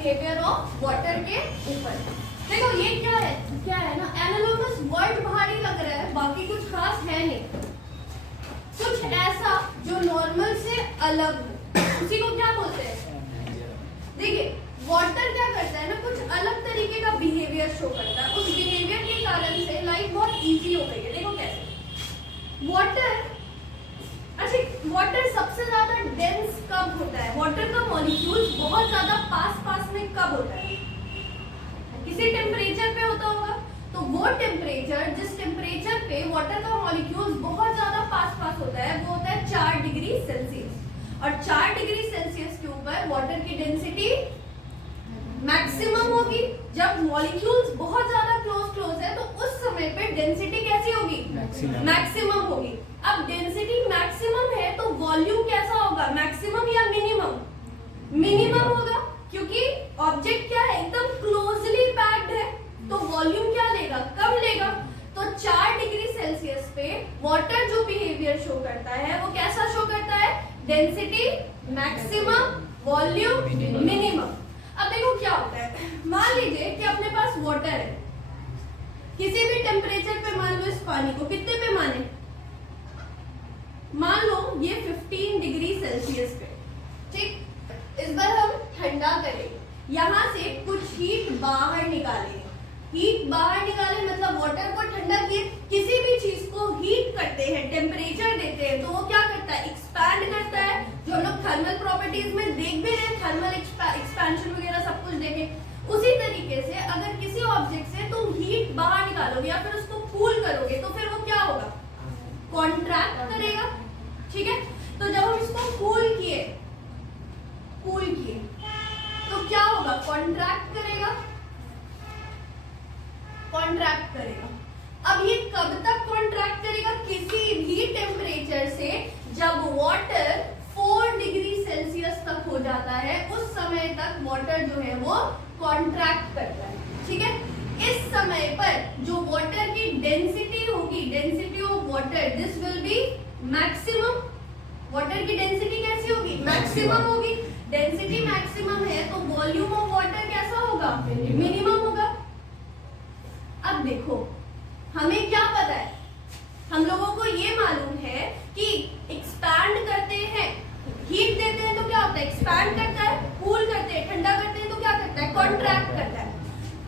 Behaviour of water के ऊपर। देखो ये क्या है ना, एनालोगस वर्ड भारी लग रहा है, बाकी कुछ खास है नहीं, कुछ ऐसा जो नॉर्मल से अलग हो, उसी को क्या बोलते हैं। देखिए वाटर क्या करता है ना, कुछ अलग तरीके का बिहेवियर शो करता है, उस बिहेवियर के कारण से लाइफ बहुत इजी हो गई है। देखो कैसे वाटर सबसे ज्यादा डेंस कब होता है, वाटर का मॉलिक्यूल्स बहुत ज्यादा पास में कब होता है, किसी टेम्परेचर पे होता होगा। तो वो टेम्परेचर, जिस टेम्परेचर पे वाटर का मॉलिक्यूल्स बहुत ज्यादा पास होता है, वो होता है 4 डिग्री सेल्सियस। और 4 डिग्री सेल्सियस के ऊपर वाटर की डेंसिटी मैक्सिमम होगी। जब मॉलिक्यूल्स बहुत ज्यादा क्लोज है तो उस समय पे डेंसिटी कैसी होगी, मैक्सिमम होगी। अब डेंसिटी मैक्सिमम है तो वॉल्यूम कैसा होगा, मैक्सिमम या मिनिमम, मिनिमम होगा, क्योंकि ऑब्जेक्ट क्या है, एकदम क्लोजली पैक्ड है, तो वॉल्यूम क्या लेगा, कम लेगा। तो 4 डिग्री सेल्सियस पे वाटर जो बिहेवियर शो करता है वो कैसा शो करता है, डेंसिटी मैक्सिमम, वॉल्यूम मिनिमम। अब देखो क्या होता है, मान लीजिए कि अपने पास वाटर है, किसी भी टेम्परेचर पे मान लो इस पानी को, कितने पे माने, मान लो ये 15 डिग्री सेल्सियस पे, ठीक। इस बार हम ठंडा करेंगे, यहाँ से कुछ हीट बाहर निकालेंगे। हीट बाहर निकाले मतलब वाटर को ठंडा किए, किसी भी चीज को हीट करते हैं, टेम्परेचर देते हैं, तो वो क्या करता है, एक्सपैंड करता है। जो हम लोग थर्मल प्रॉपर्टीज में देख भी रहे हैं, थर्मल एक्सपेंशन वगैरह सब कुछ देखे। उसी तरीके से अगर किसी ऑब्जेक्ट से तुम हीट बाहर निकालोगे या फिर उसको कूल करोगे तो फिर वो क्या होगा, कॉन्ट्रैक्ट करेगा, ठीक है। तो जब हम इसको कूल किए तो क्या होगा, कॉन्ट्रैक्ट करेगा। अब ये कब तक कॉन्ट्रैक्ट करेगा, किसी भी टेम्परेचर से जब वाटर 4 डिग्री सेल्सियस तक हो जाता है, उस समय तक वाटर जो है वो कॉन्ट्रैक्ट करता है, ठीक है। इस समय पर जो वाटर की डेंसिटी होगी, density of water, this will be maximum. Water की डेंसिटी कैसी होगी, मैक्सिमम होगी। डेंसिटी मैक्सिमम है तो वॉल्यूम ऑफ वाटर कैसा होगा, मिनिमम होगा। अब देखो हमें क्या पता है, हम लोगों को ये मालूम है कि एक्सपैंड करते हैं, हीट देते हैं तो क्या होता है, एक्सपैंड करता है, कूल करते हैं, ठंडा करते हैं तो क्या करता है, कॉन्ट्रैक्ट करता है।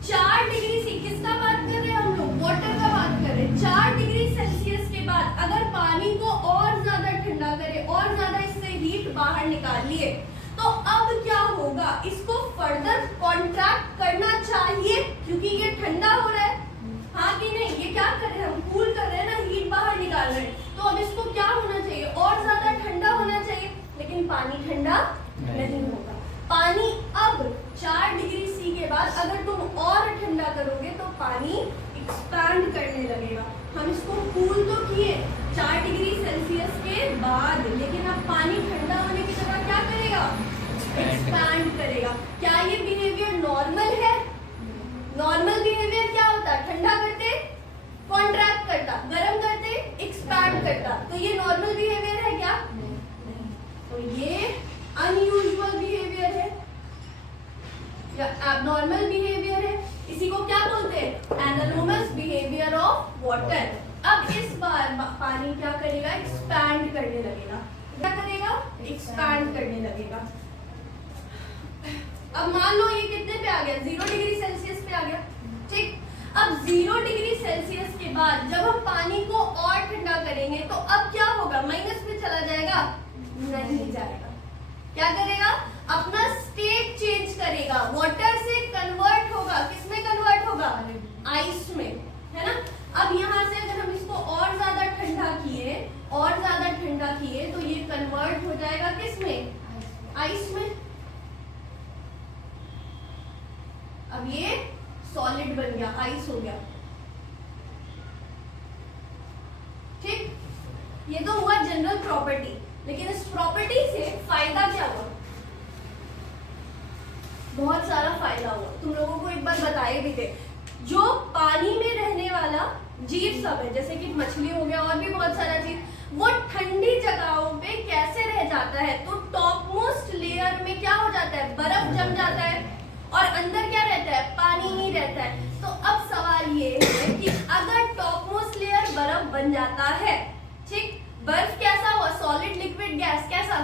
4 डिग्री से किसका बात कर रहे हैं हम लोग, वाटर का बात कर रहे हैं। 4 डिग्री सेल्सियस के बाद अगर पानी को और ज्यादा ठंडा करे, और ज्यादा इससे हीट बाहर निकाल लिए, तो अब क्या होगा, इसको फर्दर कॉन्ट्रैक्ट करना चाहिए, क्योंकि ये ठंडा हो रहा है, हाँ कि नहीं, ये क्या कर रहे हैं, हम कूल कर रहे हैं ना, हीट बाहर निकाल रहे हैं। तो अब इसको क्या होना चाहिए, और ज्यादा ठंडा होना चाहिए, लेकिन पानी ठंडा नहीं होगा। पानी अब 4 डिग्री सी के बाद अगर तुम और ठंडा करोगे तो पानी एक्सपैंड करने लगेगा। हम इसको कूल तो किए 4 डिग्री सेल्सियस के बाद, लेकिन अब पानी ठंडा होने की जगह क्या करेगा, एक्सपैंड करेगा। क्या ये बिहेवियर नॉर्मल है, नॉर्मल बिहेवियर क्या होता है, ठंडा करते कॉन्ट्रैक्ट करता, गर्म करते एक्सपैंड करता, तो ये नॉर्मल बिहेवियर है क्या, नहीं। तो ये अनयूजुअल बिहेवियर है या एबनॉर्मल बिहेवियर है, इसी को क्या बोलते हैं, एनालोमस बिहेवियर ऑफ वाटर। अब इस बार पानी क्या करेगा, एक्सपैंड करने लगेगा, क्या करेगा, एक्सपैंड करने लगेगा। अब मान लो ये कितने पे आ गया, 0 डिग्री सेल्सियस पे आ गया, ठीक। अब 0 डिग्री सेल्सियस के बाद जब हम पानी को और ठंडा करेंगे तो अब क्या होगा, माइनस में चला जाएगा, नहीं जाएगा, क्या करेगा, अपना स्टेट चेंज करेगा, वाटर से कन्वर्ट होगा, किसमें कन्वर्ट होगा, आइस में, है ना। अब यहाँ से अगर हम इसको और ज्यादा ठंडा किए तो ये कन्वर्ट हो जाएगा किसमें, आइस में। अब ये सॉलिड बन गया, आइस हो गया, ठीक। ये तो हुआ जनरल प्रॉपर्टी, लेकिन इस प्रॉपर्टी से फायदा क्या हुआ, बहुत सारा फायदा हुआ। तुम लोगों को एक बार बताए भी थे, जो पानी में रहने वाला जीव सब है, जैसे कि मछली हो गया और भी बहुत सारा जीव, वो ठंडी जगहों पे कैसे रह जाता है, तो टॉप मोस्ट लेयर में क्या हो जाता है, बर्फ जम जाता है, अंदर क्या रहता है, पानी ही रहता है। तो अब सवाल ये है कि अगर टॉपमोस्ट लेयर बर्फ बन जाता है, ठीक, बर्फ कैसा हुआ, सॉलिड लिक्विड गैस, कैसा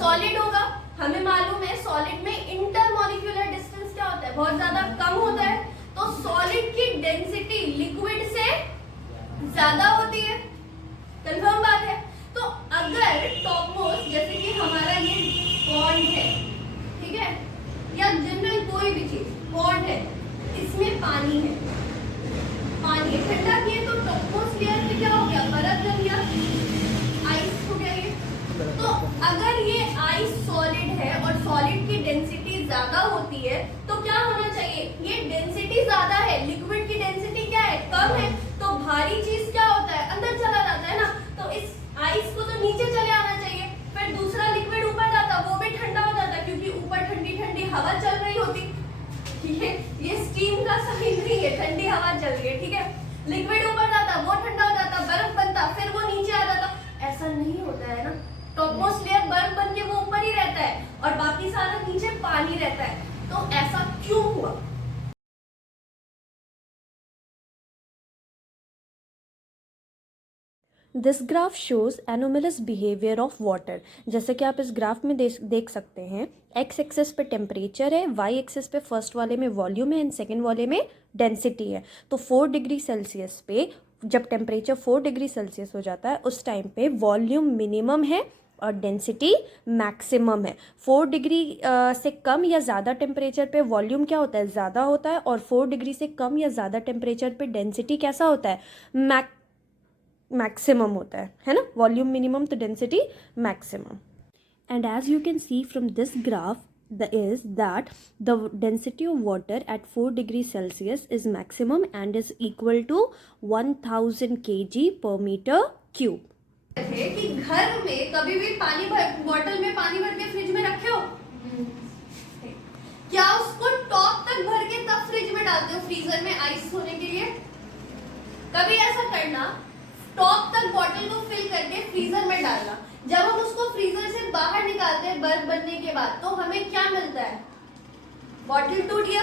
सॉलिड होगा। हमें मालूम है सॉलिड में इंटरमॉलिक्यूलर डिस्टेंस क्या होता है, बहुत ज्यादा कम होता है। तो सॉलिड की डेंसिटी लिक्विड से ज्यादा होती है, कंफर्म बात है। तो अगर टॉपमोस्ट, जैसे कि हमारा ये पॉन्ड है, ठीक है, या जनरल कोई भी चीज पॉन्ड है, इसमें पानी है, पानी ठंडा किए तो टॉपमोस्ट लेयर में क्या हो गया, बर्फ जम गया, आइस हो गया ये। तो अगर ये आइस सॉलिड है और सॉलिड की डेंसिटी ज्यादा होती है तो क्या होना चाहिए, ये डेंसिटी ज्यादा है, लिक्विड की डेंसिटी क्या है, कम है, तो भारी चीज क्या होता है, अंदर चला जाता है ना। तो इस आइस को तो नीचे चले आना चाहिए, फिर दूसरा लिक्विड ऊपर जाता, वो भी ठंडा हो जाता क्योंकि ऊपर ठंडी ठंडी हवा चल रही होती। ये स्टीम का साइन नहीं है, ठंडी हवा चल रही है, ठीक है। लिक्विड ऊपर जाता, वो ठंडा हो जाता, बर्फ बनता, फिर वो नीचे आ जाता। ऐसा नहीं होता है ना, टॉपमोस्ट लेयर बर्फ बन के वो ऊपर ही रहता है और बाकी सारा नीचे पानी रहता है। तो ऐसा क्यों हुआ? This graph shows anomalous behaviour of water. जैसे कि आप इस ग्राफ में देख सकते हैं, एक्स एक्सेस पे टेम्परेचर है, वाई एक्सेस पे फर्स्ट वाले में वॉल्यूम है एंड सेकेंड वाले में डेंसिटी है। तो 4 डिग्री सेल्सियस पे जब टेम्परेचर 4 डिग्री सेल्सियस हो जाता है उस टाइम पे वॉल्यूम मिनिमम है और डेंसिटी मैक्सिमम है। 4 डिग्री से कम या ज़्यादा टेम्परेचर पे वॉल्यूम क्या होता है, ज़्यादा होता है, और 4 डिग्री से कम या ज़्यादा टेम्परेचर पे डेंसिटी कैसा होता है, मैक्सिमम होता है ना। वॉल्यूम मिनिमम तो density maximum. And as you can see from this graph is that the density of water at 4 degrees Celsius is maximum and is equal to 1000 kg per meter cube. कि घर में कभी भी पानी bottle में पानी भर के फ्रिज में रखे हो, क्या उसको टॉप तक भर के तब फ्रिज में डालते हो फ्रीजर में आइस होने के लिए? कभी ऐसा करना, टॉप तक बॉटल को फिल करके फ्रीजर में डालना। जब हम उसको फ्रीजर से बाहर निकालते हैं बर्फ बनने के बाद तो हमें क्या मिलता है, बॉटल टूट गया।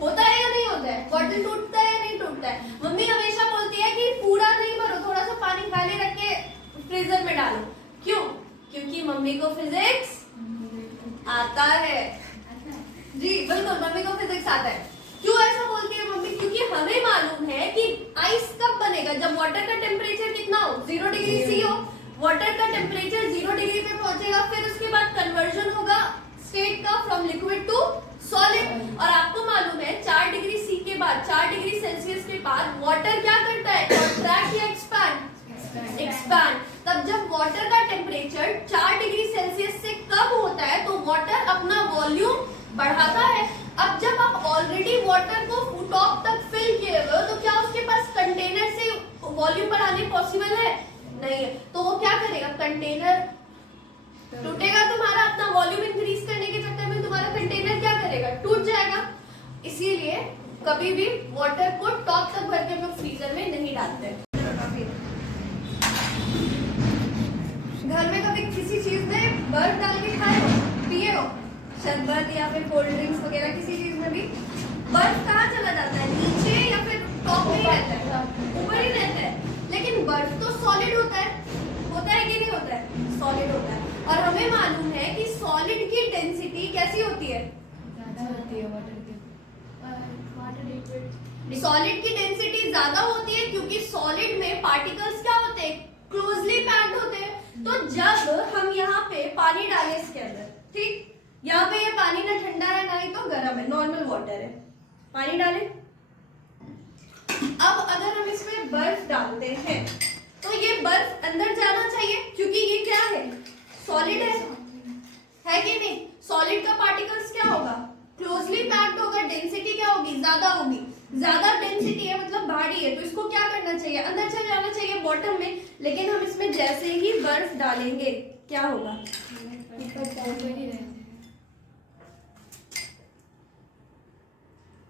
होता है या नहीं होता है, बॉटल टूटता है या नहीं टूटता है? मम्मी हमेशा बोलती है कि पूरा नहीं भरो, थोड़ा सा पानी खाली रख के फ्रीजर में डालो। क्यों? क्योंकि मम्मी को फिजिक्स आता है। जी बिल्कुल, मम्मी को फिजिक्स आता है। क्यों ऐसा बोलती है मम्मी? क्योंकि हमें मालूम है कि आइस कब बनेगा, जब वाटर का टेम्परेचर कितना हो, 0 डिग्री सी हो। वाटर का टेम्परेचर 0 डिग्री पे पहुंचेगा, फिर उसके बाद कन्वर्जन होगा स्टेट का फ्रॉम लिक्विड टू सॉलिड। और आपको मालूम है 4 डिग्री सी के बाद, 4 डिग्री सेल्सियस के बाद वाटर क्या करता है, कॉन्ट्रैक्ट या एक्सपैंड? एक्सपैंड। तब जब वाटर का टेम्परेचर 4 डिग्री सेल्सियस से कम होता है तो वाटर अपना वॉल्यूम बढ़ाता है। अब जब आप ऑलरेडी वाटर को टॉप तक फिल किए हुए हो तो क्या उसके पास कंटेनर से वॉल्यूम बढ़ाने पॉसिबल है? नहीं है। तो वो क्या करेगा, कंटेनर टूटेगा तुम्हारा, अपना वॉल्यूम इंक्रीज करने के चक्कर में तुम्हारा कंटेनर क्या करेगा, टूट जाएगा। इसीलिए कभी भी वाटर को टॉप तक भर के हम फ्रीजर में नहीं डालते। घर में कभी किसी चीज में बर्फ डाल के खाए हो, पिए हो, शरबत या फिर कोल्ड ड्रिंक्स वगैरह, किसी चीज में भी बर्फ कहाँ चला जाता है, नीचे या फिर टॉप में ही रहता है, ऊपर ही रहता है। लेकिन बर्फ तो सॉलिड होता है कि नहीं होता है? सॉलिड होता है। और हमें मालूम है कि सॉलिड की डेंसिटी कैसी होती है, सॉलिड की डेंसिटी ज्यादा होती है क्योंकि सॉलिड में पार्टिकल्स क्या होते हैं, क्लोजली पैक्ड होते हैं। तो जब हम यहाँ पे पानी डालें इसके अंदर, ठीक, यहाँ पे ये पानी ना ठंडा है ना ही तो गर्म है, नॉर्मल वाटर है, पानी डालें। अब अगर हम इसमें बर्फ डालते हैं तो ये बर्फ अंदर जाना चाहिए क्योंकि ये क्या है, सॉलिड है कि नहीं? सॉलिड का पार्टिकल्स क्या होगा, क्लोजली पैक्ड होगा, डेंसिटी क्या होगी, ज्यादा होगी। ज्यादा डेंसिटी है मतलब भारी है, तो इसको क्या करना चाहिए, अंदर चले जाना चाहिए बॉटम में। लेकिन हम इसमें जैसे ही बर्फ डालेंगे क्या होगा,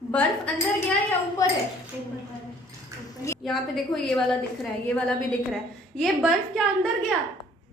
बर्फ अंदर गया या ऊपर है? यहाँ पे देखो ये वाला दिख रहा है, ये वाला भी दिख रहा है। ये बर्फ क्या अंदर गया?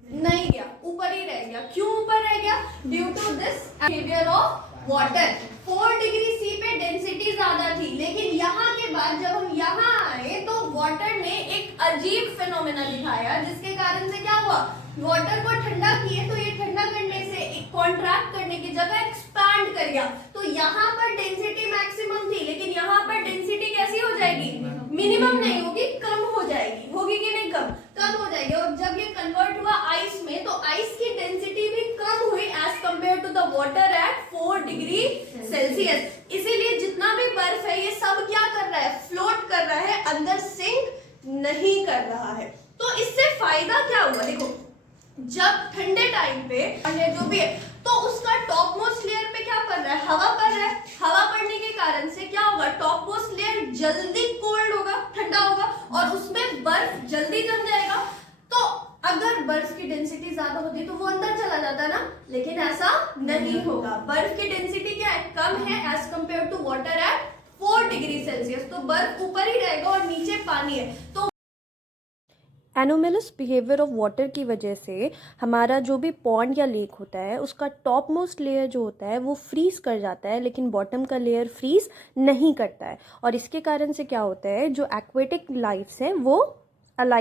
नहीं गया, ऊपर ही रह गया। क्यों ऊपर रह गया? Due to this behaviour of water 4 degree C पे डेंसिटी ज्यादा थी, लेकिन यहाँ के बाद जब हम यहाँ आए तो वाटर ने एक अजीब फिनोमेना दिखाया, जिसके कारण से क्या हुआ, वाटर को ठंडा किए तो ये ठंडा करने से एक कॉन्ट्रैक्ट करने की जगह एक्सपैंड कर गया। तो यहाँ पर डेंसिटी मैक्सिमम थी, लेकिन यहाँ पर डेंसिटी कैसी हो जाएगी, मिनिमम नहीं होगी, कम हो जाएगी, होगी कि नहीं, कम हो जाएगी। और जब ये कन्वर्ट हुआ आइस में, तो आइस की डेंसिटी भी कम हुई as compare to the water at 4 degree Celsius. इसीलिए जितना भी बर्फ है ये सब क्या कर रहा है, फ्लोट कर रहा है, अंदर सिंक नहीं कर रहा है। तो इससे फायदा क्या हुआ, देखो जब ठंडे टाइम पे जो भी है तो उसका टॉप मोस्ट लेयर पे क्या पड़ रहा है, हवा पड़ रहा है। हवा पड़ने के कारण से क्या होगा, टॉप मोस्ट लेयर जल्दी कोल्ड होगा, ठंडा होगा, और उसमें बर्फ जल्दी जम जाएगा। तो अगर बर्फ की डेंसिटी ज्यादा होती तो वो अंदर चला जाता ना, लेकिन ऐसा नहीं होगा। बर्फ की डेंसिटी क्या है, कम है as compare to water at 4 degree Celsius. तो बर्फ ऊपर ही रहेगा और नीचे पानी है। तो एनोमलस बिहेवियर ऑफ वाटर की वजह से हमारा जो भी पॉन्ड या लेक होता है उसका टॉप मोस्ट लेयर जो होता है वो फ्रीज कर जाता है, लेकिन बॉटम का लेयर फ्रीज नहीं करता है। और इसके कारण से क्या होता है, जो एक्वेटिक लाइफ्स हैं वो अलाइव